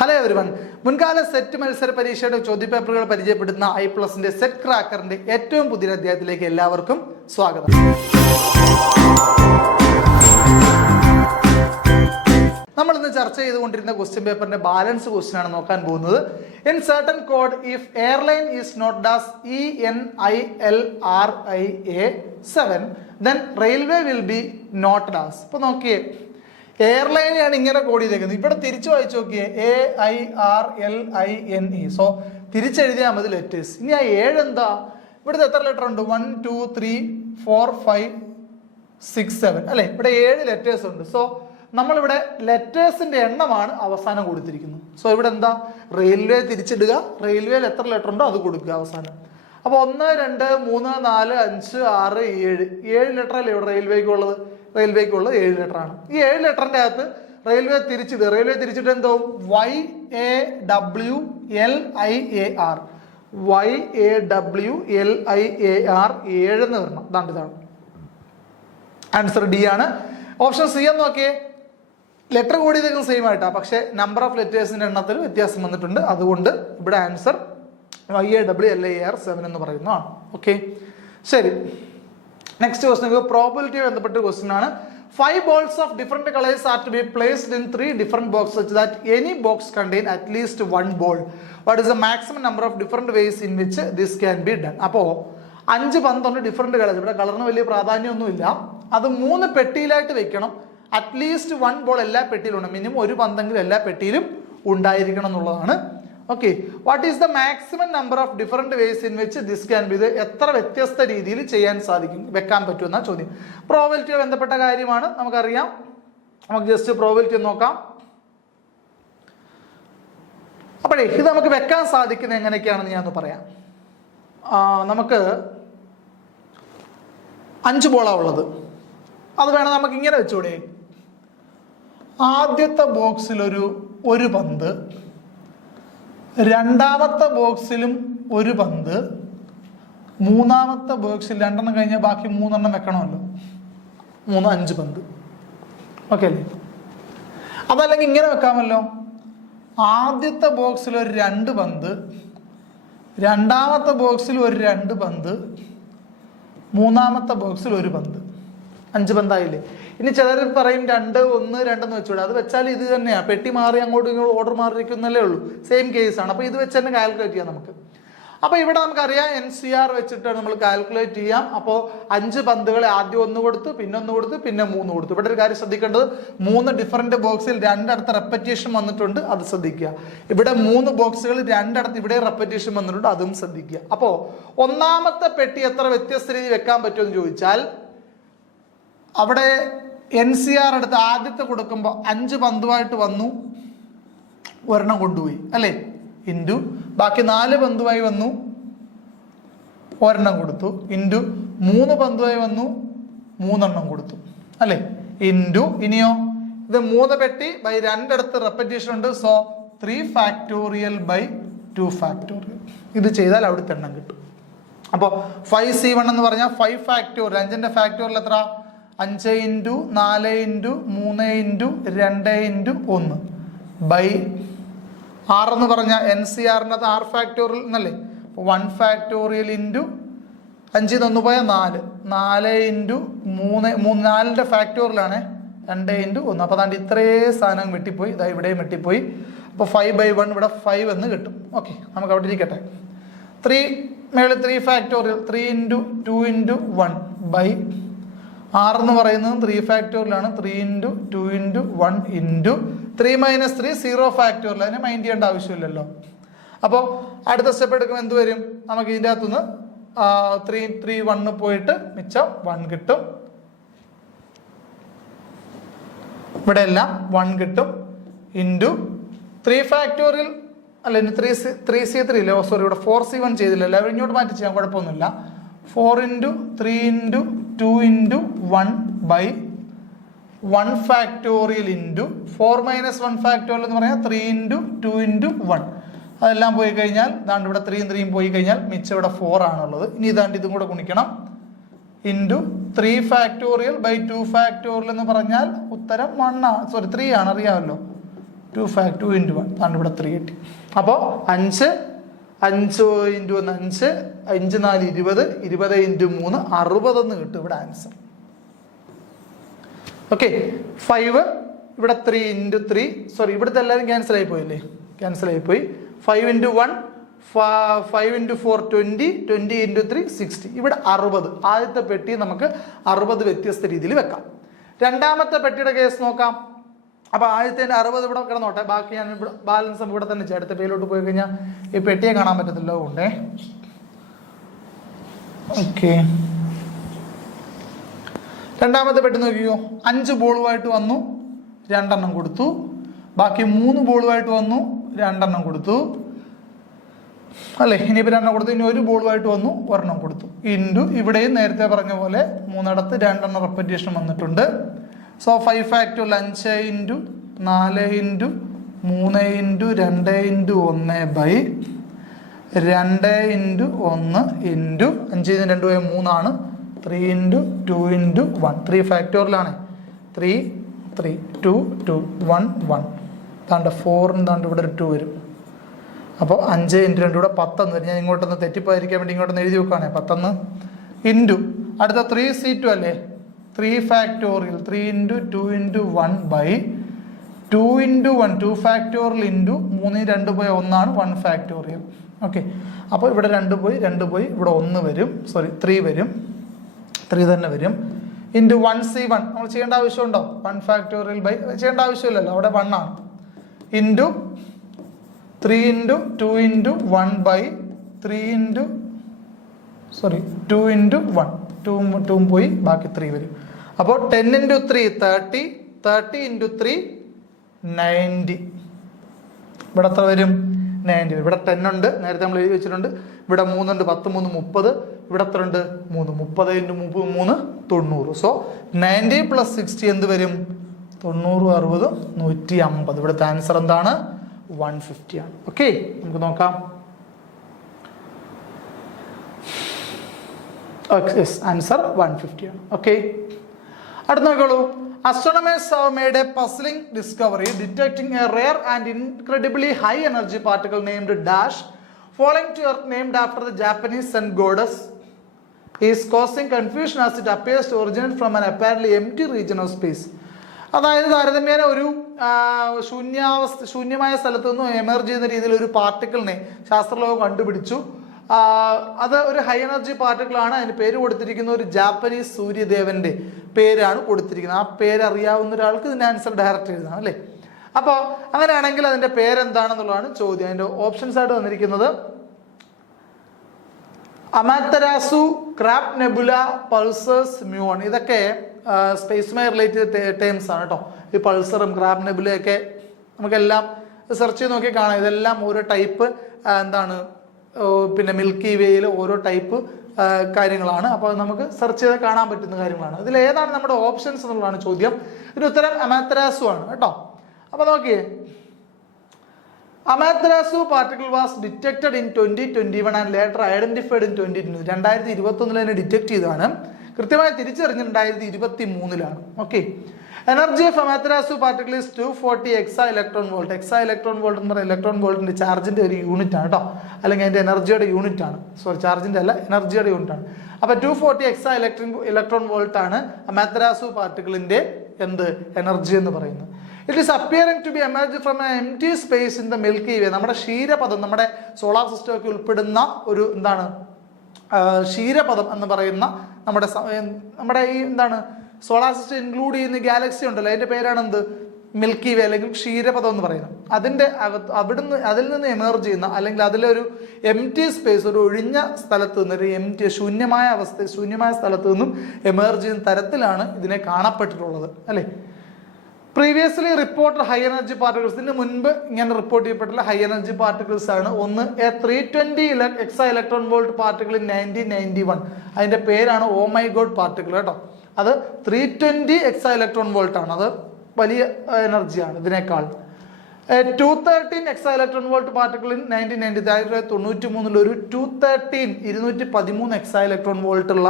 Hello everyone, മുൻകാല set മത്സര പരീക്ഷയുടെ ചോദ്യപേപ്പറുകൾ പരിചയപ്പെടുത്തുന്ന ഐപ്ലസിന്റെ സെറ്റ് ക്രാക്കറിന്റെ ഏറ്റവും പുതിയ അധ്യായത്തിലേക്ക് എല്ലാവർക്കും സ്വാഗതം. നമ്മൾ ഇന്ന് ചർച്ച ചെയ്തുകൊണ്ടിരുന്ന ക്വസ്റ്റ്യൻ പേപ്പറിന്റെ ബാലൻസ് ക്വസ്റ്റ്യൻ ആണ് നോക്കാൻ പോകുന്നത്. In certain code if airline is not as ENILRIA7 then railway will be noted as. ഇപ്പൊ നോക്കിയേ, എയർലൈനെയാണ് ഇങ്ങനെ കോഡ് ചെയ്തേക്കുന്നത്. ഇവിടെ തിരിച്ചു വായിച്ചു നോക്കിയേ, AIRLINE. സോ തിരിച്ചെഴുതിയാൽ മതി ലെറ്റേഴ്സ്. ഇനി ആ 7 എന്താ? ഇവിടുത്തെ എത്ര ലെറ്റർ ഉണ്ട്? 1 2 3 4 5 6 7 അല്ലെ? ഇവിടെ 7 ലെറ്റേഴ്സ് ഉണ്ട്. സോ നമ്മളിവിടെ ലെറ്റേഴ്സിന്റെ എണ്ണമാണ് അവസാനം കൊടുത്തിരിക്കുന്നത്. സോ ഇവിടെ എന്താ? റെയിൽവേ തിരിച്ചിടുക, റെയിൽവേയിൽ എത്ര ലെറ്റർ ഉണ്ടോ അത് കൊടുക്കുക അവസാനം. അപ്പൊ 1 2 3 4 5 6 7 ലെറ്റർ അല്ലേ ഇവിടെ റെയിൽവേക്കുള്ളത്? റെയിൽവേക്കുള്ളത് 7 ലെറ്റർ ആണ്. ഈ 7 ലെറ്ററിന്റെ അകത്ത് റെയിൽവേ തിരിച്ചിട്ട് എന്താവും? YAWLIAR 7 എന്ന് വരണം. ഇതാണ് ആൻസർ. ഡി ആണ്. ഓപ്ഷൻ സി എന്ന് നോക്കിയേ, ലെറ്റർ കൂടിയതൊക്കെ സെയിം ആയിട്ടാണ്, പക്ഷെ നമ്പർ ഓഫ് ലെറ്റേഴ്സിന്റെ എണ്ണത്തിൽ വ്യത്യാസം വന്നിട്ടുണ്ട്. അതുകൊണ്ട് ഇവിടെ ആൻസർ YAWLIAR 7 എന്ന് പറയുന്നതാണ്. ഓക്കെ, ശരി. നെക്സ്റ്റ് ക്വസ്റ്റ്യൻ പ്രോബിലിറ്റിയുമായി ബന്ധപ്പെട്ട ക്വസ്റ്റ്യൻ ആണ്. 5 balls of different colors are to be placed in 3 different boxes such that any box contain at least 1 ball. What is the maximum number of different ways in which this can be done? അപ്പോൾ 5 പന്തുണ്ട്, different colour. ഇവിടെ കളറിന് വലിയ പ്രാധാന്യമൊന്നുമില്ല. അത് 3 പെട്ടിയിലായിട്ട് വെക്കണം. At least 1 ball എല്ലാ പെട്ടിയിലും ഉണ്ട്. Minimum ഒരു പന്തെങ്കിലും എല്ലാ പെട്ടിയിലും ഉണ്ടായിരിക്കണം എന്നുള്ളതാണ്. Okay, what is the maximum number of different ways in which this can be? ഇത് എത്ര വ്യത്യസ്ത രീതിയിൽ ചെയ്യാൻ സാധിക്കും, വെക്കാൻ പറ്റുമെന്ന ചോദ്യം. പ്രോബിലിറ്റിയുമായി ബന്ധപ്പെട്ട കാര്യമാണ്, നമുക്കറിയാം. നമുക്ക് ജസ്റ്റ് പ്രോബിലിറ്റി നോക്കാം. അപ്പോഴേ ഇത് നമുക്ക് വെക്കാൻ സാധിക്കുന്നത് എങ്ങനെയൊക്കെയാണെന്ന് ഞാൻ ഒന്ന് പറയാം. നമുക്ക് 5 ബോളാണ് ഉള്ളത്. അത് വേണം നമുക്ക് ഇങ്ങനെ വെച്ചൂടെ? ആദ്യത്തെ ബോക്സിൽ ഒരു പന്ത്, രണ്ടാമത്തെ ബോക്സിലും ഒരു പന്ത്, മൂന്നാമത്തെ ബോക്സിൽ 2 കഴിഞ്ഞാൽ ബാക്കി 3 വെക്കണമല്ലോ. 5 പന്ത്. ഓക്കെ അല്ലേ? അതല്ലെങ്കിൽ ഇങ്ങനെ വെക്കാമല്ലോ. ആദ്യത്തെ ബോക്സിൽ ഒരു 2 പന്ത്, രണ്ടാമത്തെ ബോക്സിൽ ഒരു 2 പന്ത്, മൂന്നാമത്തെ ബോക്സിൽ ഒരു പന്ത്. 5 പന്തായില്ലേ? ഇനി ചിലർ പറയും 2 1 2 എന്ന് വെച്ചൂടെ. അത് വെച്ചാൽ ഇത് തന്നെയാണ്, പെട്ടി മാറി അങ്ങോട്ടും ഇങ്ങോട്ടും ഓർഡർ മാറിയിരിക്കുന്നല്ലേ ഉള്ളൂ. സെയിം കേസാണ്. അപ്പോൾ ഇത് വെച്ച് തന്നെ കാൽക്കുലേറ്റ് ചെയ്യാം നമുക്ക്. അപ്പോൾ ഇവിടെ നമുക്കറിയാം NCR വെച്ചിട്ടാണ് നമ്മൾ കാൽക്കുലേറ്റ് ചെയ്യാം. അപ്പോൾ 5 പന്തുകളെ ആദ്യം 1 കൊടുത്തു, പിന്നെ 1 കൊടുത്തു, പിന്നെ 3 കൊടുത്തു. ഇവിടെ ഒരു കാര്യം ശ്രദ്ധിക്കേണ്ടത്, 3 ഡിഫറെന്റ് ബോക്സിൽ 2 അടുത്ത റെപ്പറ്റീഷൻ വന്നിട്ടുണ്ട്, അത് ശ്രദ്ധിക്കുക. ഇവിടെ 3 ബോക്സുകൾ 2 അടുത്ത് ഇവിടെ റെപ്പറ്റീഷൻ വന്നിട്ടുണ്ട്, അതും ശ്രദ്ധിക്കുക. അപ്പോൾ ഒന്നാമത്തെ പെട്ടി എത്ര വ്യത്യസ്ത രീതി വെക്കാൻ പറ്റുമെന്ന് ചോദിച്ചാൽ, അവിടെ NCR എടുത്ത് ആദ്യത്തെ കൊടുക്കുമ്പോൾ 5 പന്തുമായിട്ട് വന്നു, 1 കൊണ്ടുപോയി അല്ലേ? ഇൻറ്റു ബാക്കി 4 പന്തുമായി വന്നു, 1 കൊടുത്തു, ഇൻറ്റു 3 പന്തുമായി വന്നു, 3 കൊടുത്തു അല്ലേ? ഇൻറ്റു ഇനിയോ ഇത് 3 പെട്ടി ബൈ 2 അടുത്ത് റെപ്പറ്റീഷൻ ഉണ്ട്. So 3 factorial by 2 factorial. ഇത് ചെയ്താൽ അവിടുത്തെ എണ്ണം കിട്ടും. അപ്പോൾ 5C1 എന്ന് പറഞ്ഞാൽ 5 ഫാക്ടോറിയൽ. 5ന്റെ ഫാക്ടോറിയൽ എത്ര? 5 into 4 into 3 into 2 into 1 by 6 എന്ന് പറഞ്ഞാൽ NCRനകത്ത് 6 ഫാക്ടോറിയൽ എന്നല്ലേ? അപ്പോൾ 1 ഫാക്ടോറിയൽ ഇൻറ്റു 5 1 പോയാൽ 4 ഇൻറ്റു 3 4ന്റെ ഫാക്ടോറിയലാണ് 2 ഇൻറ്റു 1. അപ്പോൾ അതാണ്ട് ഇത്രയും സാധനം വെട്ടിപ്പോയി, ഇതാ ഇവിടെയും വെട്ടിപ്പോയി. അപ്പോൾ 5/1 ഇവിടെ 5 എന്ന് കിട്ടും. ഓക്കെ, നമുക്ക് അവിടെ ഇരിക്കട്ടെ. 3 മേളിൽ 3 ഫാക്ടോറിയൽ 3 ഇൻറ്റു 2 ഇൻറ്റു 1 ബൈ 6 എന്ന് പറയുന്നത് 3 ഫാക്ടോറിയലാണ്. 3 ഇൻറ്റു 2 ഇൻറ്റു 1 ഇൻറ്റു 3 - 3 0 ഫാക്ടോറിയൽ. അതിനെ മൈൻഡ് ചെയ്യേണ്ട ആവശ്യമില്ലല്ലോ. അപ്പോൾ അടുത്ത സ്റ്റെപ്പ് എടുക്കുമ്പോൾ എന്ത് വരും? നമുക്ക് ഇതിൻ്റെ അകത്തുനിന്ന് 3 1 പോയിട്ട് മിച്ചം 1 കിട്ടും. ഇവിടെ എല്ലാം 1 കിട്ടും. ഇൻറ്റു 3 ഫാക്ടോറിയൽ അല്ല, ഇനി 3C3 ഇല്ലേ? സോറി, ഇവിടെ 4C1 ചെയ്തില്ലല്ലോ. ഇങ്ങോട്ട് മാറ്റി ചെയ്യാം, കുഴപ്പമൊന്നുമില്ല. 4 into 3 into 2 into 1 by 1 factorial into 4 - 1 factorial എന്ന് പറഞ്ഞാൽ 3 ഇൻറ്റു 2 ഇൻറ്റു 1. അതെല്ലാം പോയി കഴിഞ്ഞാൽ ഇതാണ്ട് ഇവിടെ 3 3 പോയി കഴിഞ്ഞാൽ മിച്ചം ഇവിടെ 4 ആണുള്ളത്. ഇനി ഇതാണ്ട് ഇതും കൂടെ ഗുണിക്കണം. ഇൻറ്റു 3 ഫാക്ടോറിയൽ ബൈ 2 ഫാക്ടോറിയൽ എന്ന് പറഞ്ഞാൽ ഉത്തരം 1 ആണ്. സോറി 3 ആണ്, അറിയാമല്ലോ. 2 into 1 ആണ് ഇവിടെ 3 കിട്ടി. അപ്പോൾ 5 into 1 5, 5 4 20, 20 into 3 60 എന്ന് കിട്ടും ഇവിടെ ആൻസർ. ഓക്കെ, 5 ഇവിടെ 3 into 3, സോറി ഇവിടുത്തെ എല്ലാവരും ക്യാൻസൽ ആയിപ്പോയില്ലേ, ക്യാൻസൽ ആയിപ്പോയി. 5 into 1 5 into 4 20, 20 into 3 60, ഇവിടെ 60. ആദ്യത്തെ പെട്ടി നമുക്ക് 60 വ്യത്യസ്ത രീതിയിൽ വെക്കാം. രണ്ടാമത്തെ പെട്ടിയുടെ കേസ് നോക്കാം. അപ്പോൾ ആദ്യത്തെ 60 ഇവിടെ കിടന്നോട്ടെ, ബാക്കി ഞാൻ ഇവിടെ ബാലൻസ് ഇവിടെ തന്നെ അടുത്ത പേരിലോട്ട് പോയി കഴിഞ്ഞാൽ ഈ പെട്ടിയെ കാണാൻ പറ്റത്തില്ല, കൊണ്ടേ. ഓക്കെ, രണ്ടാമത്തെ പെട്ടി നോക്കിയോ, 5 ബോളുമായിട്ട് വന്നു, 2 എണ്ണം കൊടുത്തു. ബാക്കി 3 ബോളുമായിട്ട് വന്നു, 2 എണ്ണം കൊടുത്തു, അല്ലേ. ഇനിയിപ്പോൾ 2 എണ്ണം കൊടുത്തു, ഇനി 1 ബോളുമായിട്ട് വന്നു, 1 എണ്ണം കൊടുത്തു. ഇൻറ്റു ഇവിടെയും നേരത്തെ പറഞ്ഞ പോലെ 3 2 എണ്ണം റെപ്പറ്റീഷൻ വന്നിട്ടുണ്ട്. So 5 factorial 5 into 4 into 3 into 2 into 1 by 2 into 1 into 5 2 3 ആണ്, 3 into 2 into 1, 3 factorial ആണ്. 3 3 2 2 1 1, താണ്ട് 4 താണ്ട് ഇവിടെ ഒരു 2 വരും. അപ്പോൾ 5 into 2 ഇവിടെ 10 എന്ന് വരും. ഞാൻ ഇങ്ങോട്ടൊന്ന് തെറ്റിപ്പോയിരിക്കാൻ വേണ്ടി ഇങ്ങോട്ടൊന്ന് എഴുതി വെക്കുകയാണെ 10 ഇൻറ്റു അടുത്ത 3C2 അല്ലേ, 3 factorial 3 into 2 into 1 by 2 into 1 2 factorial into 3 2 പോയി 1 ആണ് 1 factorial. ഓക്കെ, അപ്പോൾ ഇവിടെ 2 പോയി ഇവിടെ 1 വരും, സോറി 3 വരും, 3 തന്നെ വരും. ഇൻറ്റു 1C1 നമ്മൾ ചെയ്യേണ്ട ആവശ്യമുണ്ടോ, 1 factorial ബൈ ചെയ്യേണ്ട ആവശ്യമില്ലല്ലോ, അവിടെ 1 ആണ്. Into 3 into 2 into 1 by 3 into 2 into 1 2 പോയി ബാക്കി 3 വരും. അപ്പോൾ 10 into 3 30, 30 into 3 90, ഇവിടെ എത്ര വരും, 90. ഇവിടെ 10 ഉണ്ട്, നേരത്തെ നമ്മൾ എഴുതി വെച്ചിട്ടുണ്ട്. ഇവിടെ 3 ഉണ്ട്, 10 3 30, ഇവിടെ എത്ര ഉണ്ട് 3, 30 into 3 90. സോ 90 + 60 എന്ത് വരും, 90 60 150. ഇവിടുത്തെ ആൻസർ എന്താണ്, 150 ആണ്. ഓക്കെ, നമുക്ക് നോക്കാം. ആൻസർ 150 ആണ്. ഓക്കെ, അടുത്ത നോക്കോളൂ. Astronomers have made a puzzling discovery detecting a rare and incredibly high energy particle named Dash falling to Earth, named after the Japanese sun goddess, is causing confusion as it appears to originate from an apparently empty region of space. അതായത് താരതമ്യേന ഒരു ശൂന്യമായ സ്ഥലത്തു നിന്നും emerge ചെയ്യുന്ന രീതിയിൽ ഒരു പാർട്ടിക്കിളിനെ ശാസ്ത്രലോകം കണ്ടുപിടിച്ചു. അത് ഒരു ഹൈ എനർജി പാർട്ടിക്കിളാണ്. അതിന് പേര് കൊടുത്തിരിക്കുന്ന ഒരു ജാപ്പനീസ് സൂര്യദേവന്റെ പേരാണ് കൊടുത്തിരിക്കുന്നത്. ആ പേര് അറിയാവുന്ന ഒരാൾക്ക് ഇതിന്റെ ആൻസർ ഡയറക്റ്റ് എഴുതാം, അല്ലേ. അപ്പോൾ അങ്ങനെയാണെങ്കിൽ അതിന്റെ പേരെന്താണെന്നുള്ളതാണ് ചോദ്യം. അതിന്റെ ഓപ്ഷൻസ് ആയിട്ട് വന്നിരിക്കുന്നത് അമാത്തരാസു, ക്രാബ് നെബുല, പൾസേഴ്സ്, മ്യൂൺ. ഇതൊക്കെ സ്പേസുമായി റിലേറ്റഡ് ടേംസ് ആണ് കേട്ടോ. ഈ പൾസറും ക്രാബ് നെബുലയൊക്കെ നമുക്കെല്ലാം സെർച്ച് ചെയ്ത് നോക്കി കാണാം. ഇതെല്ലാം ഓരോ ടൈപ്പ് എന്താണ്, പിന്നെ മിൽക്കി വേയിൽ ഓരോ ടൈപ്പ് കാര്യങ്ങളാണ്. അപ്പോൾ നമുക്ക് സെർച്ച് ചെയ്ത് കാണാൻ പറ്റുന്ന കാര്യങ്ങളാണ്. ഇതിൽ ഏതാണ് നമ്മുടെ ഓപ്ഷൻസ് എന്നുള്ളതാണ് ചോദ്യം. ഇതിന് ഉത്തരം അമാത്തരാസു ആണ് കേട്ടോ. അപ്പോൾ നോക്കിയേ, Amaterasu particle was detected in 2021 and later identified in 2022. 2021 തന്നെ ഡിറ്റക്ട് ചെയ്തതാണ്, കൃത്യമായി തിരിച്ചറിഞ്ഞ് 2023. Okay, energy of Amaterasu particle is 240 exa electron volt. Exa electron volt എന്ന് പറയുന്നത് ഇലക്ട്രോൺ വോൾട്ടിന്റെ ചാർജിന്റെ ഒരു യൂണിറ്റ് ആണ് കേട്ടോ, അല്ലെങ്കിൽ അതിന്റെ എനർജിയുടെ യൂണിറ്റ് ആണ്. സോറി, ചാർജിന്റെ അല്ല, എനർജിയുടെ യൂണിറ്റ് ആണ്. അപ്പൊ 240 എക്സാ ഇലക്ട്രോൺ വോൾട്ട് ആണ് അമാത്തരാസു പാർട്ടിക്കിളിന്റെ എന്ത് എനർജി എന്ന് പറയുന്നത്. It is appearing to be emerge from a empty space in the Milky Way. നമ്മുടെ ക്ഷീരപഥം, നമ്മുടെ സോളാർ സിസ്റ്റം ഒക്കെ ഉൾപ്പെടുന്ന ഒരു എന്താണ് ക്ഷീരപഥം എന്ന് പറയുന്ന നമ്മുടെ ഈ എന്താണ് സോളാർ സിസ്റ്റം ഇൻക്ലൂഡ് ചെയ്യുന്ന ഗാലക്സി ഉണ്ടല്ലോ, അതിന്റെ പേരാണ് എന്ത്, മിൽക്കി വേ അല്ലെങ്കിൽ ക്ഷീരപഥം എന്ന് പറയുന്നത്. അതിന്റെ അതിൽ നിന്ന് എമർജ് ചെയ്യുന്ന അല്ലെങ്കിൽ അതിലൊരു എംപ്റ്റി സ്പേസ്, ഒരു ഒഴിഞ്ഞ സ്ഥലത്ത് നിന്ന്, ഒരു എംപ്റ്റി ശൂന്യമായ സ്ഥലത്ത് നിന്നും എമർജ് ചെയ്യുന്ന തരത്തിലാണ് ഇതിനെ കാണപ്പെട്ടിട്ടുള്ളത്, അല്ലേ. Previously report high energy particles, ഇതിന് മുൻപ് ഇങ്ങനെ റിപ്പോർട്ട് ചെയ്യപ്പെട്ടുള്ള ഹൈ എനർജി പാർട്ടിക്കിൾസ് ആണ്. ഒന്ന് 320 എക്സാ ഇലക്ട്രോൺ വോൾട്ട് പാർട്ടിക്കിൾ ഇൻ 1991. അതിന്റെ പേരാണ് ഓ മൈ ഗോഡ് പാർട്ടിക്കിൾ കേട്ടോ. അത് 320 എക്സാ ഇലക്ട്രോൺ വോൾട്ട് ആണ്, അത് വലിയ എനർജിയാണ് ഇതിനേക്കാൾ. 213 എക്സാ ഇലക്ട്രോൺ വോൾട്ട് പാർട്ടിക്കിൾ ഇൻ 1990, 1993 ഒരു 213 എക്സാ ഇലക്ട്രോൺ വോൾട്ട് ഉള്ള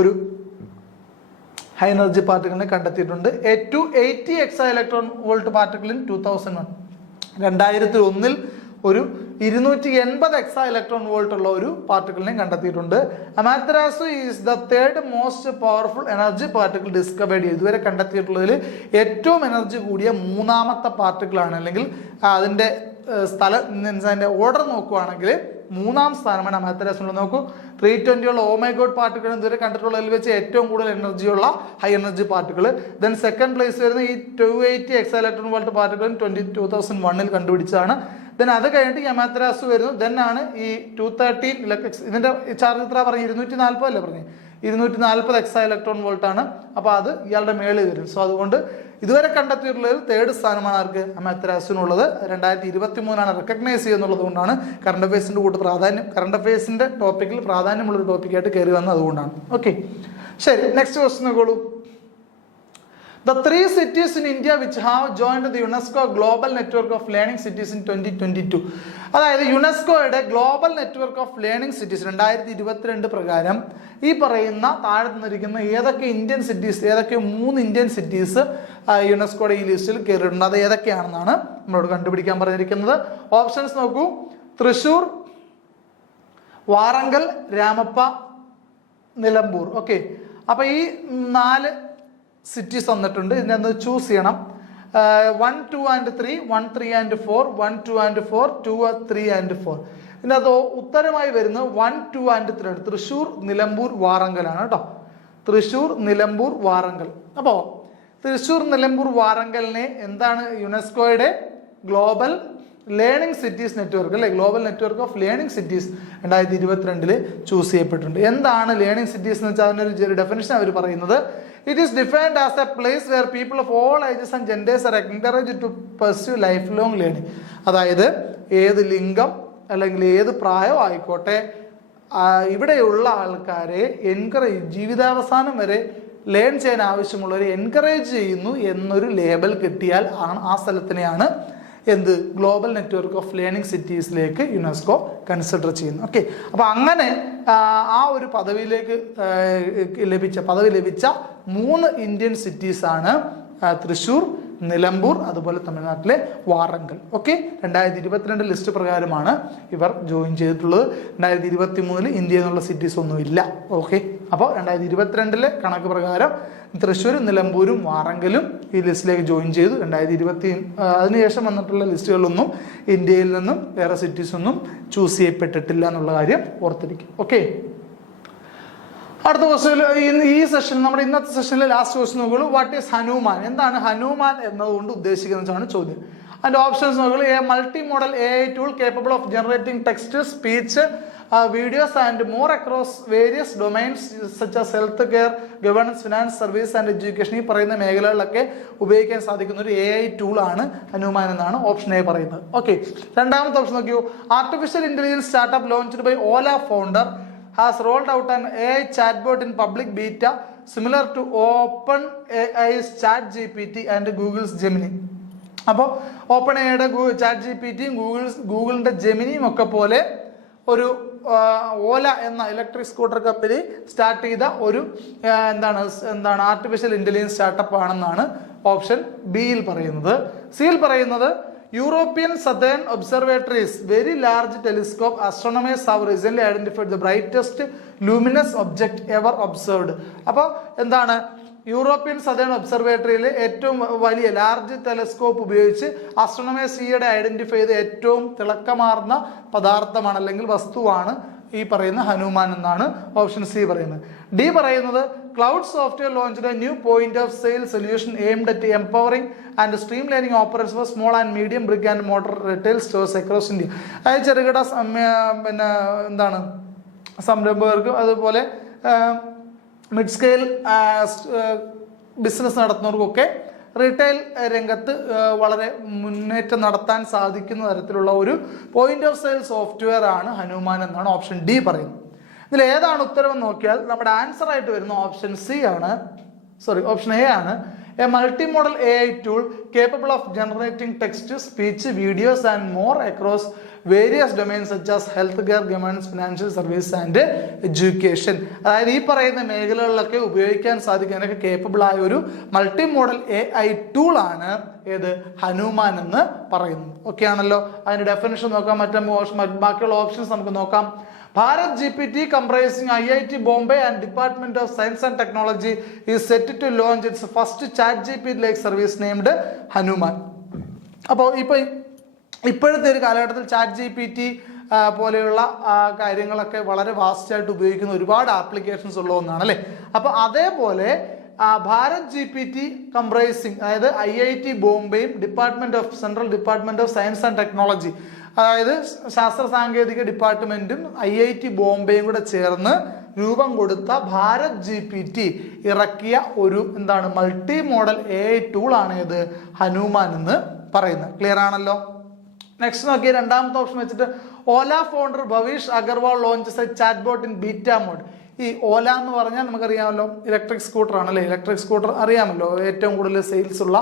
ഒരു ഹൈ എനർജി പാർട്ടിക്കിളിനെ കണ്ടെത്തിയിട്ടുണ്ട്. 280 exa electron volt particle in 2001. 2001 ഒരു 280 എക്സാ ഇലക്ട്രോൺ വോൾട്ട് ഉള്ള ഒരു പാർട്ടിക്കിളിനെ കണ്ടെത്തിയിട്ടുണ്ട്. Amaterasu is the third most powerful energy particle discovered. ഇതുവരെ കണ്ടെത്തിയിട്ടുള്ളതിൽ ഏറ്റവും എനർജി കൂടിയ മൂന്നാമത്തെ പാർട്ടിക്കിളാണ്, അല്ലെങ്കിൽ അതിൻ്റെ അതിൻ്റെ ഓർഡർ നോക്കുവാണെങ്കിൽ 3ാം സ്ഥാനമാണ് അമാറ്ററാസിനുള്ളത്. നോക്കൂ, 320 ഉള്ള ഓമൈഗോഡ് പാർട്ടിക്കിൾ ഇതുവരെ കണ്ടിട്ടുള്ളതിൽ വെച്ച് ഏറ്റവും കൂടുതൽ എനർജിയുള്ള high energy particle. Then second place വരുന്ന ഈ 280 എക്സാ ഇലക്ട്രോൺ വോൾട്ട് പാർട്ടിക്കിൾ 2001 കണ്ടുപിടിച്ചതാണ്. ദെൻ അത് കഴിഞ്ഞിട്ട് അമാറ്ററാസു വരുന്നു. ദെൻ ആണ് ഈ 213 ഇതിന്റെ ചാർജ് എത്ര പറഞ്ഞു, 240 അല്ലേ പറഞ്ഞു, 240 എക്സാ ഇലക്ട്രോൺ വോൾട്ട് ആണ്. അപ്പോൾ അത് ഇയാളുടെ മേളിൽ വരും. സോ അതുകൊണ്ട് ഇതുവരെ കണ്ടെത്തിയിട്ടുള്ളതിൽ തേർഡ് സ്ഥാനമാണ് ആർക്ക്, അമാറ്ററാസിനുള്ളത്. 2023 റെക്കഗ്നൈസ് ചെയ്യുന്നുള്ളത് കൊണ്ടാണ് കറണ്ട് അഫയേഴ്സിന്റെ കറണ്ട് അഫയേഴ്സിന്റെ ടോപ്പിക്കിൽ പ്രാധാന്യമുള്ളൊരു ടോപ്പിക്കായിട്ട് കയറി വന്നത് അതുകൊണ്ടാണ്. ഓക്കെ, ശരി, next question നോക്കോളൂ. The 3 cities in India which have joined the UNESCO Global Network of Learning Cities in 2022. അതായത് യുനെസ്കോയുടെ global network of learning cities 2022 പ്രകാരം ഈ പറയുന്ന താഴെ നിന്നിരിക്കുന്ന ഏതൊക്കെ 3 ഇന്ത്യൻ സിറ്റീസ് യുനെസ്കോയുടെ ഈ ലിസ്റ്റിൽ കയറിയിട്ടുണ്ട്, അത് ഏതൊക്കെയാണെന്നാണ് നമ്മളോട് കണ്ടുപിടിക്കാൻ പറഞ്ഞിരിക്കുന്നത്. ഓപ്ഷൻസ് നോക്കൂ: തൃശ്ശൂർ, വാറങ്കൽ, രാമപ്പ, നിലമ്പൂർ. ഓക്കെ, അപ്പൊ ഈ 4 സിറ്റീസ് വന്നിട്ടുണ്ട്. ഇതിനൊന്ന് ചൂസ് ചെയ്യണം. 1, 2 and 3, 1, 3 and 4, 1, 2 and 4, 2, 3 and 4. ഇതിനകത്ത് ഉത്തരമായി വരുന്നത് 1, 2 and 3 ആണ്. തൃശ്ശൂർ, നിലമ്പൂർ, വാറങ്കലാണ് കേട്ടോ. തൃശ്ശൂർ, നിലമ്പൂർ, വാറങ്കൽ. അപ്പോൾ തൃശ്ശൂർ, നിലമ്പൂർ, വാറങ്കലിനെ എന്താണ് യുനെസ്കോയുടെ ഗ്ലോബൽ ലേണിംഗ് സിറ്റീസ് നെറ്റ്വർക്ക്, അല്ലെ, global network of learning cities 2022 choose ചെയ്യപ്പെട്ടിട്ടുണ്ട്. എന്താണ് ലേണിംഗ് സിറ്റീസ് എന്ന് വെച്ചാൽ അതിനൊരു ഡെഫിനിഷൻ അവർ പറയുന്നത്: It is defined as a place where people of all ages and genders are encouraged to pursue lifelong learning. അതായത് ഏത് ലിംഗം അല്ലെങ്കിൽ ഏത് പ്രായം ആയിക്കോട്ടെ, ഇവിടെയുള്ള ആൾക്കാരെ ജീവിതാവസാനം വരെ ലേൺ ചെയ്യാൻ ആവശ്യമുള്ളവരെ എൻകറേജ് ചെയ്യുന്നു എന്നൊരു ലേബൽ കിട്ടിയാൽ ആ സ്ഥലത്തിനെയാണ് ഗ്ലോബൽ നെറ്റ്വർക്ക് ഓഫ് ലേണിംഗ് സിറ്റീസിലേക്ക് യുനെസ്കോ കൺസിഡർ ചെയ്യുന്നു. ഓക്കെ, അപ്പോൾ അങ്ങനെ ആ ഒരു പദവി ലഭിച്ച 3 ഇന്ത്യൻ സിറ്റീസാണ് തൃശ്ശൂർ, നിലമ്പൂർ, അതുപോലെ തമിഴ്നാട്ടിലെ വാറങ്കൽ. ഓക്കെ, 2022 ലിസ്റ്റ് പ്രകാരമാണ് ഇവർ ജോയിൻ ചെയ്തിട്ടുള്ളത്. 2023 ഇന്ത്യ എന്നുള്ള സിറ്റീസ് ഒന്നുമില്ല. ഓക്കെ, അപ്പോൾ 2022 കണക്ക് പ്രകാരം തൃശ്ശൂർ, നിലമ്പൂരും വാറങ്കലും ഈ ലിസ്റ്റിലേക്ക് ജോയിൻ ചെയ്തു. 2020 അതിനുശേഷം വന്നിട്ടുള്ള ലിസ്റ്റുകളിലൊന്നും ഇന്ത്യയിൽ നിന്നും വേറെ സിറ്റീസ് ഒന്നും ചൂസ് ചെയ്യപ്പെട്ടിട്ടില്ല എന്നുള്ള കാര്യം ഓർത്തിരിക്കും. ഓക്കെ, അടുത്ത ക്വസ്റ്റ്യൻ ഈ സെഷൻ, നമ്മുടെ ഇന്നത്തെ സെഷനിലെ ലാസ്റ്റ് ക്വസ്റ്റ്യൻ നോക്കുള്ളൂ. What is Hanuman? എന്താണ് ഹനുമാൻ എന്നതുകൊണ്ട് ഉദ്ദേശിക്കുന്നതാണ് ചോദ്യം. അതിന്റെ ഓപ്ഷൻസ് നോക്കുള്ളൂ. A multi model AI tool capable of generating text, speech, videos and more across various domains such as health care, governance, finance, service and education, ഈ പറയുന്ന മേഖലകളിലൊക്കെ ഉപയോഗിക്കാൻ സാധിക്കുന്ന ഒരു AI ടൂളാണ് ഹനുമാൻ എന്നാണ് ഓപ്ഷൻ എ പറയുന്നത്. ഓക്കെ, രണ്ടാമത്തെ ഓപ്ഷൻ നോക്കിയോ. Artificial intelligence startup launched by Ola founder has rolled out an AI chatbot in public beta similar to OpenAI's ChatGPT and Google's Gemini. അപ്പോൾ OpenAIയുടെ ChatGPTയും ഗൂഗിളിന്റെ ജെമിനിയും ഒക്കെ പോലെ ഒരു ഓല എന്ന ഇലക്ട്രിക് സ്കൂട്ടർ കമ്പനി സ്റ്റാർട്ട് ചെയ്ത ഒരു എന്താണ് ആർട്ടിഫിഷ്യൽ ഇന്റലിജൻസ് സ്റ്റാർട്ടപ്പ് ആണെന്നാണ് ഓപ്ഷൻ ബിയിൽ പറയുന്നത്. സിയിൽ പറയുന്നത് European Southern Observatory's very large telescope astronomers have recently identified the brightest luminous object ever observed. അപ്പോൾ എന്താണ് യൂറോപ്യൻ സദേൺ ഒബ്സർവേറ്ററിയിലെ ഏറ്റവും വലിയ ലാർജ് ടെലസ്കോപ്പ് ഉപയോഗിച്ച് ആസ്ട്രോണമേഴ്സ് ഈയിടെ ഐഡന്റിഫൈ ചെയ്ത ഏറ്റവും തിളക്കമാർന്ന പദാർത്ഥമാണ് അല്ലെങ്കിൽ വസ്തുവാണ് ഈ പറയുന്ന ഹനുമാൻ എന്നാണ് ഓപ്ഷൻ സി പറയുന്നത്. ഡി പറയുന്നത് cloud software launched A new point of sale solution aimed at empowering and stream lining operations four small and medium brick and motor retail stores across India. അതായത് ചെറുകിട സംരംഭകർക്കും അതുപോലെ മിഡ് സ്കെയിൽ ബിസിനസ് നടത്തുന്നവർക്കൊക്കെ റീറ്റെയിൽ രംഗത്ത് വളരെ മുന്നേറ്റം നടത്താൻ സാധിക്കുന്ന തരത്തിലുള്ള ഒരു പോയിന്റ് ഓഫ് സെയിൽ സോഫ്റ്റ്വെയർ ആണ് ഹനുമാൻ എന്നാണ് ഓപ്ഷൻ ഡി പറയുന്നത്. ഇതിൽ ഏതാണ് ഉത്തരം നോക്കിയാൽ നമ്മുടെ ആൻസർ ആയിട്ട് വരുന്ന ഓപ്ഷൻ ഓപ്ഷൻ എ ആണ്. A multi model AI tool capable of generating text, speech, videos and more across various domains such as health care, government, financial service and education. അതായത് ഈ പറയുന്ന മേഖലകളിലൊക്കെ ഉപയോഗിക്കാൻ സാധിക്കാനൊക്കെ കേപ്പബിൾ ആയ ഒരു മൾട്ടി മോഡൽ AI ടൂൾ ആണ് ഏത് ഹനുമാൻ എന്ന് പറയുന്നത്. ഓക്കെ ആണല്ലോ. അതിന്റെ ഡെഫിനിഷൻ നോക്കാം, ബാക്കിയുള്ള ഓപ്ഷൻസ് നമുക്ക് നോക്കാം. Bharat GPT comprising IIT Bombay and Department of Science and Technology is set to launch its first ChatGPT-like service named Hanuman. അപ്പോൾ ഇപ്പോഴത്തെ ഒരു കാലഘട്ടത്തിൽ ChatGPT പോലെയുള്ള കാര്യങ്ങളൊക്കെ വളരെ വാസ്റ്റായിട്ട് ഉപയോഗിക്കുന്ന ഒരുപാട് ആപ്ലിക്കേഷൻസ് ഉള്ള ഒന്നാണ് അല്ലേ. അപ്പോൾ അതേപോലെ ഭാരത് GPT കംപ്രൈസിങ്, അതായത് IIT ബോംബെയും central department of science and technology, അതായത് ശാസ്ത്ര സാങ്കേതിക ഡിപ്പാർട്ട്മെന്റും IIT ബോംബെയും കൂടെ ചേർന്ന് രൂപം കൊടുത്ത ഭാരത് GPT ഇറക്കിയ ഒരു മൾട്ടി മോഡൽ AI ടൂൾ ആണ് ഇത് ഹനുമാൻ എന്ന് പറയുന്നത്. ക്ലിയർ ആണല്ലോ. നെക്സ്റ്റ് നോക്കിയ രണ്ടാമത്തെ ഓപ്ഷൻ വെച്ചിട്ട് Ola founder Bhavish Aggarwal launches a chat bot in beta mode. ഈ ഓല എന്ന് പറഞ്ഞാൽ നമുക്കറിയാമല്ലോ ഇലക്ട്രിക് സ്കൂട്ടർ ആണല്ലേ. ഇലക്ട്രിക് സ്കൂട്ടർ അറിയാമല്ലോ, ഏറ്റവും കൂടുതൽ സെയിൽസ് ഉള്ള,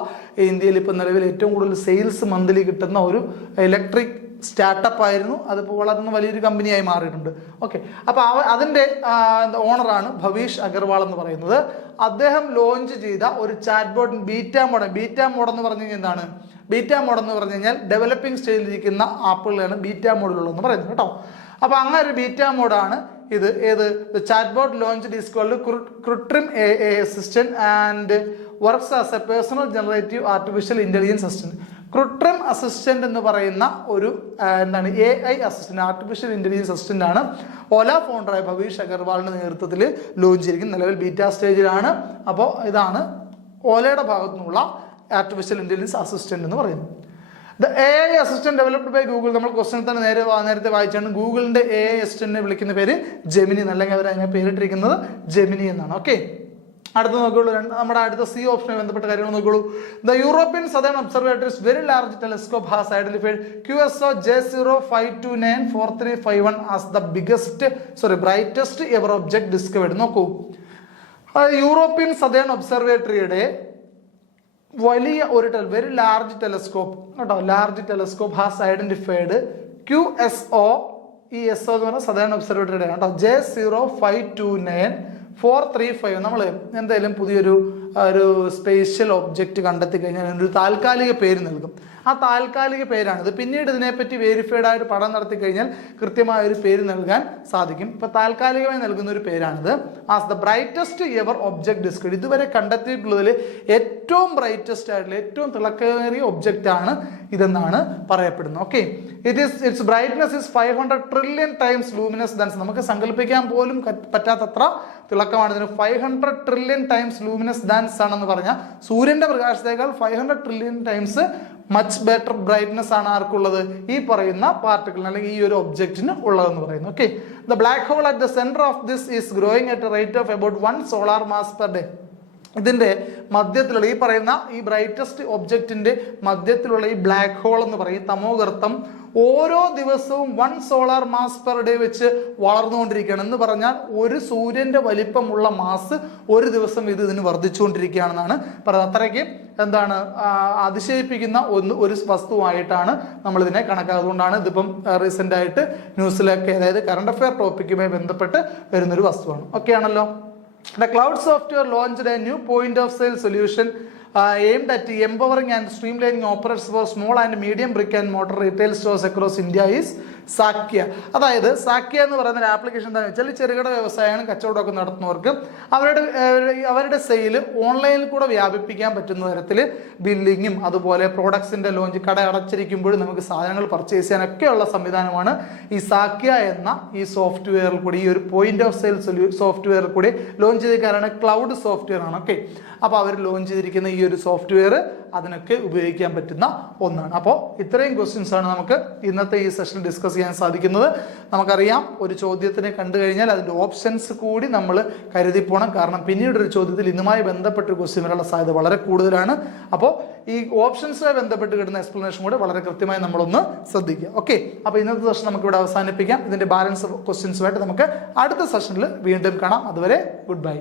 ഇന്ത്യയിൽ ഇപ്പം നിലവിൽ ഏറ്റവും കൂടുതൽ സെയിൽസ് മന്ത്ലി കിട്ടുന്ന ഒരു ഇലക്ട്രിക് സ്റ്റാർട്ടപ്പ് ആയിരുന്നു. അതിപ്പോൾ വളർന്ന് വലിയൊരു കമ്പനിയായി മാറിയിട്ടുണ്ട്. ഓക്കെ, അപ്പോൾ അതിൻ്റെ ഓണറാണ് ഭവിഷ് അഗർവാൾ എന്ന് പറയുന്നത്. അദ്ദേഹം ലോഞ്ച് ചെയ്ത ഒരു ചാറ്റ് ബോട്ട് ബീറ്റ മോഡ് എന്ന് പറഞ്ഞു കഴിഞ്ഞാൽ എന്താണ്? ബീറ്റ മോഡ് എന്ന് പറഞ്ഞു കഴിഞ്ഞാൽ ഡെവലപ്പിംഗ് സ്റ്റേജിലിരിക്കുന്ന ആപ്പുകളാണ് ബീറ്റ മോഡിലുള്ളതെന്ന് പറയുന്നത് കേട്ടോ. അപ്പോൾ അങ്ങനെ ഒരു ബീറ്റ മോഡാണ് ഇത്. Chat bot launch is called Krutrim AI assistant and works as a personal generative artificial intelligence assistant. Krutrim assistant എന്ന് പറയുന്ന ഒരു AI assistant, artificial intelligence assistant ആണ് ഓല ഫൗണ്ടറായ ഭവിഷ് അഗർവാളിന്റെ നേതൃത്വത്തിൽ ലോഞ്ച് ചെയ്തിരിക്കുന്നത്. നിലവിൽ ബീറ്റ സ്റ്റേജിലാണ്. അപ്പോൾ ഇതാണ് ഓലയുടെ ഭാഗത്തു നിന്നുള്ള ആർട്ടിഫിഷ്യൽ ഇന്റലിജൻസ് അസിസ്റ്റന്റ് എന്ന് പറയുന്നത്. The AI assistant developed by Google. നമ്മൾ ക്വസ്റ്റൻ തന്നെ നേരത്തെ വായിച്ചാണ്. ഗൂഗിളിന്റെ AI അസിസ്റ്റന്റിനെ വിളിക്കുന്ന പേര് ജെമിനി, അല്ലെങ്കിൽ അവർ അതിനെ പേരിട്ടിരിക്കുന്നത് ജെമിനി എന്നാണ്. ഓക്കെ, അടുത്ത് നോക്കിയുള്ളൂ. നമ്മുടെ അടുത്ത C ഓപ്ഷനുമായി ബന്ധപ്പെട്ട കാര്യങ്ങൾ നോക്കിയുള്ളൂ. The European Southern Observatories very large telescope has identified QSO J05294351 as the brightest ever object discovered. നോക്കൂ, യൂറോപ്യൻ സദേൺ ഒബ്സർവേറ്ററിയുടെ വലിയ ഒരു വെരി ലാർജ് ടെലിസ്കോപ്പ് കേട്ടോ, large telescope has identified QSO, ഈ SO എന്ന് പറഞ്ഞാൽ സദേൺ ഒബ്സർവേറ്ററിയുടെ കേട്ടോ, J05294351. നമ്മൾ എന്തായാലും പുതിയൊരു സ്പേഷ്യൽ ഒബ്ജക്റ്റ് കണ്ടെത്തി കഴിഞ്ഞാൽ ഒരു താൽക്കാലിക പേര് നൽകും. ആ താൽക്കാലിക പേരാണിത്. പിന്നീട് ഇതിനെപ്പറ്റി വെരിഫൈഡ് ആയിട്ട് പഠനം നടത്തി കഴിഞ്ഞാൽ കൃത്യമായ ഒരു പേര് നൽകാൻ സാധിക്കും. ഇപ്പൊ താൽക്കാലികമായി നൽകുന്ന ഒരു പേരാണിത്. As the brightest ever object discovered. ഇതുവരെ കണ്ടെത്തിയിട്ടുള്ളതിൽ ഏറ്റവും ബ്രൈറ്റസ്റ്റ് ആയിട്ടുള്ള ഏറ്റവും തിളക്കേറിയ ഒബ്ജക്റ്റ് ആണ് ഇതെന്നാണ് പറയപ്പെടുന്നത്. Okay, its brightness is 500 trillion times luminous than's. നമുക്ക് സങ്കല്പിക്കാൻ പോലും പറ്റാത്തത്ര തിളക്കമാണ് ഇതിന്. 500 ട്രില്യൺ ടൈംസ് ലൂമിനസ് ദാൻസ് ആണെന്ന് പറഞ്ഞാൽ സൂര്യന്റെ പ്രകാശത്തേക്കാൾ 500 trillion times much better brightness ആണ് ആർക്കുള്ളത്? ഈ പറയുന്ന പാർട്ടിക്കിളിന് അല്ലെങ്കിൽ ഈ ഒരു ഒബ്ജക്റ്റിന് ഉള്ളതെന്ന് പറയുന്നു. Okay, the black hole at the centre of this is growing at A rate of about 1 solar mass per day. ഇതിന്റെ മധ്യത്തിലുള്ള ഈ പറയുന്ന ഈ ബ്രൈറ്റസ്റ്റ് ഒബ്ജക്റ്റിന്റെ മധ്യത്തിലുള്ള ഈ ബ്ലാക്ക് ഹോൾ എന്ന് പറയും തമോഗർത്തം ഓരോ ദിവസവും 1 solar mass per day വെച്ച് വളർന്നുകൊണ്ടിരിക്കുകയാണ്. എന്ന് പറഞ്ഞാൽ ഒരു സൂര്യന്റെ വലിപ്പമുള്ള മാസ് ഒരു ദിവസം ഇതിന് വർദ്ധിച്ചുകൊണ്ടിരിക്കുകയാണെന്നാണ് പറയുന്നത്. അത്രയ്ക്ക് അതിശയിപ്പിക്കുന്ന ഒരു വസ്തുവായിട്ടാണ് നമ്മൾ ഇതിനെ കണക്കാക്കുന്നത്. അതുകൊണ്ടാണ് ഇതിപ്പം റീസെന്റ് ആയിട്ട് ന്യൂസിലൊക്കെ, അതായത് കറണ്ട് അഫെയർ ടോപ്പിക്കുമായി ബന്ധപ്പെട്ട് വരുന്നൊരു വസ്തുവാണ്. ഓക്കെ ആണല്ലോ. The cloud software launched a new point of sale solution aimed at empowering and streamlining operations for small and medium brick and mortar retail stores across India is സാക്യ. അതായത് സാക്യ എന്ന് പറയുന്ന ഒരു application എന്താണെന്ന് വെച്ചാൽ ചെറുകിട വ്യവസായങ്ങളും കച്ചവടമൊക്കെ നടത്തുന്നവർക്ക് അവരുടെ സെയിൽ ഓൺലൈനിൽ കൂടെ വ്യാപിപ്പിക്കാൻ പറ്റുന്ന തരത്തിൽ ബില്ലിങ്ങും അതുപോലെ പ്രോഡക്ട്സിന്റെ ലോഞ്ച്, കട അടച്ചിരിക്കുമ്പോഴും നമുക്ക് സാധനങ്ങൾ പർച്ചേസ് ചെയ്യാനൊക്കെയുള്ള സംവിധാനമാണ് ഈ സാക്യ എന്ന ഈ സോഫ്റ്റ്വെയറിൽ കൂടി, ഈ ഒരു പോയിന്റ് ഓഫ് സെയിൽ സോഫ്റ്റ്വെയറിൽ കൂടി ലോഞ്ച് ചെയ്തിരിക്കാനാണ്. ക്ലൗഡ് സോഫ്റ്റ്വെയർ ആണ്. ഓക്കെ, അപ്പോൾ അവർ ലോഞ്ച് ചെയ്തിരിക്കുന്ന ഈ ഒരു സോഫ്റ്റ്വെയർ അതിനൊക്കെ ഉപയോഗിക്കാൻ പറ്റുന്ന ഒന്നാണ്. അപ്പോൾ ഇത്രയും ക്വസ്റ്റ്യൻസ് ആണ് നമുക്ക് ഇന്നത്തെ ഈ സെഷനിൽ ഡിസ്കസ് ചെയ്യാൻ സാധിക്കുന്നത്. നമുക്കറിയാം, ഒരു ചോദ്യത്തിനെ കണ്ടു കഴിഞ്ഞാൽ അതിൻ്റെ ഓപ്ഷൻസ് കൂടി നമ്മൾ കരുതി പോകണം. കാരണം പിന്നീടൊരു ചോദ്യത്തിൽ ഇതുമായി ബന്ധപ്പെട്ട ക്വസ്റ്റ്യൻ വരാനുള്ള സാധ്യത വളരെ കൂടുതലാണ്. അപ്പോൾ ഈ ഓപ്ഷൻസുമായി ബന്ധപ്പെട്ട് കിട്ടുന്ന എക്സ്പ്ലനേഷൻ കൂടെ വളരെ കൃത്യമായി നമ്മളൊന്ന് ശ്രദ്ധിക്കുക. ഓക്കെ, അപ്പോൾ ഇന്നത്തെ സെഷൻ നമുക്ക് ഇവിടെ അവസാനിപ്പിക്കാം. ഇതിൻ്റെ ബാലൻസ് ക്വസ്റ്റ്യൻസുമായിട്ട് നമുക്ക് അടുത്ത സെഷനിൽ വീണ്ടും കാണാം. അതുവരെ ഗുഡ് ബൈ.